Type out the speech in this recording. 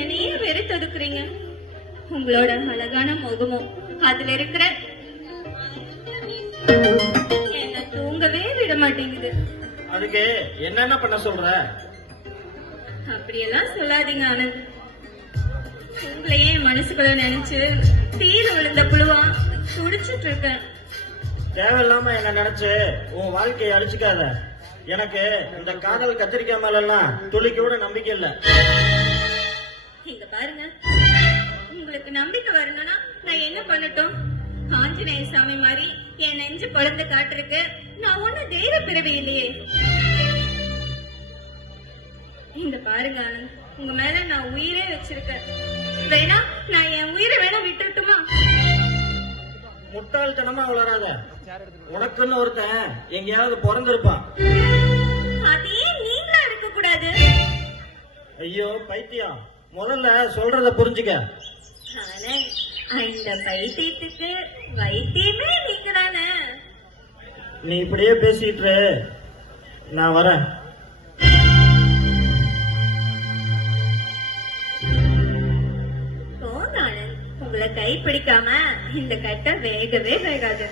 என்னையே வெறுத்தொதுக்குறீங்க. உங்களோட அழகான முகமும் அதுல இருக்கிற என்ன தூங்கவே விட மாட்டேங்குது. அதுக்கு என்னென்ன பண்ண சொல்ற? அப்படியெல்லாம் சொல்லாதீங்க ஆனந்த். உங்களையே மனசுக்குள்ள நினைச்சு தீர விழுந்த புழுவா துடிச்சிட்டு இருக்கேன். தேவையில்லாம என்ன நினைச்சு உன் வாழ்க்கையை அடிச்சுக்காத. எனக்கு இந்த காதல் கத்திரிக்காய் மேல எல்லாம் துளிக்கு கூட நம்பிக்கை இல்ல. இங்க பாருங்க, உங்களுக்கு நம்பிக்கை வரணும்னா நான் என்ன பண்ணட்டும்? ஆஞ்சநேய சாமி மாதிரி என் நெஞ்சு குழந்தை காட்டிருக்கு. நான் ஒன்னும் தெய்வ பிறவி இல்லையே. இங்க பாருங்க ஆனந்த், உங்க மேல நான் உயிரே வச்சிருக்கேன். வேணா நான் என் உயிரை வேணா விட்டுட்டுமா? முட்டாள்தனமா வளராத. உனக்குன்னு ஒருத்தன் எங்கேயாவது பிறந்திருப்பான். அதே நீங்களா இருக்க கூடாது. ஐயோ பைத்தியம், முதல்ல சொல்றத புரிஞ்சுக்க. இந்த பைத்தியத்துக்கு வைத்தியமே நீங்க தானே. நீ இப்படியே பேசிட்டு நான் வரேன். உங்களை கை பிடிக்காம இந்த கட்டை வேகவே வேகாது.